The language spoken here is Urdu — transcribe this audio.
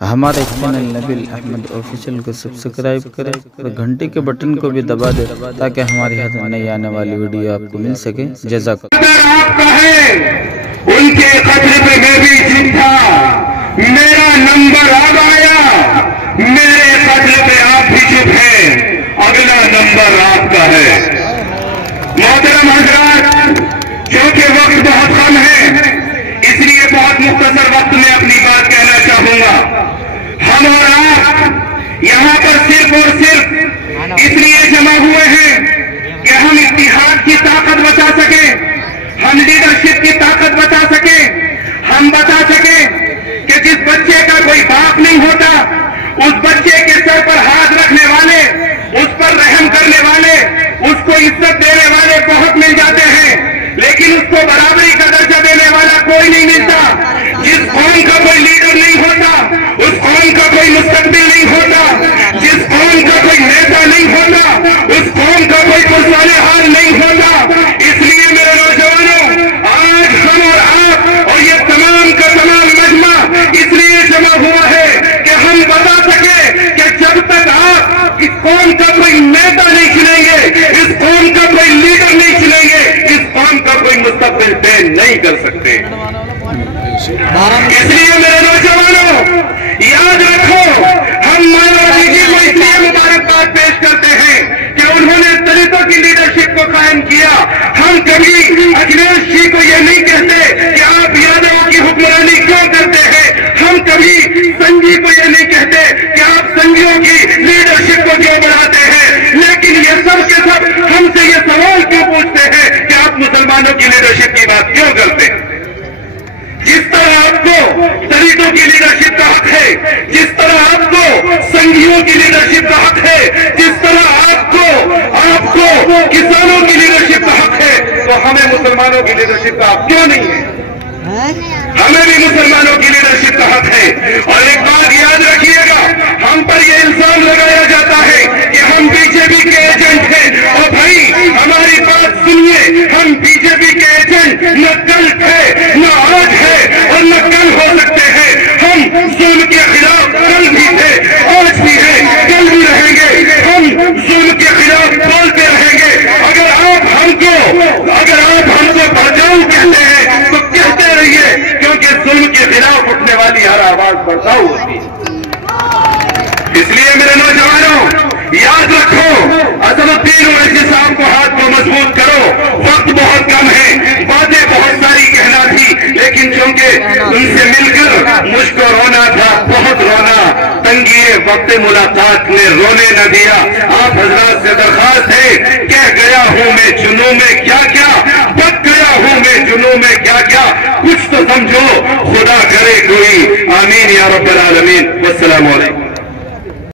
ہمارے چینل نبیل احمد آفیشل کو سبسکرائب کریں اور گھنٹی کے بٹن کو بھی دبا دیں تاکہ ہماری ہر نئی آنے والی ویڈیو آپ کو مل سکے۔ جزاک اللہ۔ آپ کا ہے ان کے قتل پہ میں بھی جیتا، میرا نمبر اب آیا، میرے قتل پہ آپ بھی چپ ہیں، اگلا نمبر آپ کا ہے۔ محترم حضرات، کیونکہ وقت بہت کم ہے اس لیے بہت مختصر وقت میں اپنی بات کہنا چاہوں گا۔ ہم اور آپ یہاں پر صرف اور صرف اس لیے جمع ہوئے ہیں کہ ہم اتحاد کی طاقت بتا سکیں، ہم لیڈرشپ کی طاقت بتا سکیں، ہم بتا سکیں کہ جس بچے کا کوئی باپ نہیں ہوتا اس بچے کے سر پر ہاتھ رکھنے والے، اس پر رحم کرنے والے، اس کو عزت دینے والے بہت مل جاتے ہیں، لیکن اس کو برابری کا درجہ دینے والا کوئی نہیں ملتا۔ جس قوم کا کوئی لیڈر نہیں ہوتا، اس قوم کا کوئی مستقبل نہیں ہوتا، جس قوم کا کوئی نیتا نہیں ہوتا، اس قوم کا کوئی پرسنل حال نہیں ہوتا۔ اس لیے میرے نوجوانوں، آج ہم اور آپ اور یہ تمام کا تمام مجمع اس لیے جمع ہوا ہے کہ ہم بتا سکیں کہ جب تک آپ اس قوم کا کوئی نیتا نہیں چنیں گے، اس قوم کا کوئی لیڈر نہیں چنیں گے، اس قوم کا کوئی مستقبل طے نہیں کر سکتے۔ اس لیے میرے نوجوانوں یاد رکھو، ہم مولانا جی کو اس لیے مبارکباد پیش کرتے ہیں کہ انہوں نے دلتوں کی لیڈرشپ کو قائم کیا۔ ہم کبھی اکھلیش جی کو یہ نہیں کہتے کہ آپ یادووں کی حکمرانی کیوں کرتے ہیں، ہم کبھی سنگھی کو یہ نہیں کہتے کہ آپ سنگھیوں کی لیڈرشپ کو کیوں بڑھاتے ہیں، لیکن یہ سب کے سب ہم سے یہ سوال کیوں پوچھتے ہیں کہ آپ مسلمانوں کی لیڈرشپ کی بات کیوں کرتے ہیں؟ جس طرح آپ کو دلتوں کی لیڈرشپ کا حق ہے، جس طرح آپ کو سنگھیوں کی لیڈرشپ کا حق ہے، جس طرح آپ کو کسانوں کی لیڈرشپ کا حق ہے، تو ہمیں مسلمانوں کی لیڈرشپ کا حق کیوں نہیں ہے؟ ہمیں بھی مسلمانوں کی لیڈرشپ کا حق ہے۔ اور ایک بات یاد رکھیے گا، ہم پر یہ الزام لگایا جاتا ہے کہ ہم بی جے پی کے ایجنٹ ہیں، اور بھائی ہماری بات سنیے، ہم بی جے پی کے ایجنٹ نہ کل تھے، نہ آج ہے اور نہ کل ہو سکتے ہیں۔ ہم ظلم کے خلاف کل بھی تھے، آج بھی ہیں، کل بھی رہیں گے۔ ہم ظلم کے خلاف بولتے رہیں گے۔ اگر آپ ہم کو بڑھاؤ کہتے ہیں تو کہتے رہیے، کیونکہ ظلم کے خلاف اٹھنے والی ہر آواز بڑھاؤ ہوتی ہے۔ اس لیے میرے نوجوانوں یاد رکھو، اسد الدین اویسی صاحب کو ہاتھ کو مضبوط کرو۔ وقت بہت کم ہے، باتیں بہت ساری کہنا تھی، لیکن چونکہ ان سے مل کر مجھ کو رونا تھا، بہت رونا، تنگی وقت ملاقات نے رونے نہ دیا۔ آپ حضرات سے درخواست ہے، کہہ گیا ہوں میں جنوں میں کیا کیا، بک گیا ہوں میں جنوں میں کیا کیا، کچھ تو سمجھو خدا کرے کوئی، آمین یا رب العالمین۔ والسلام علیکم۔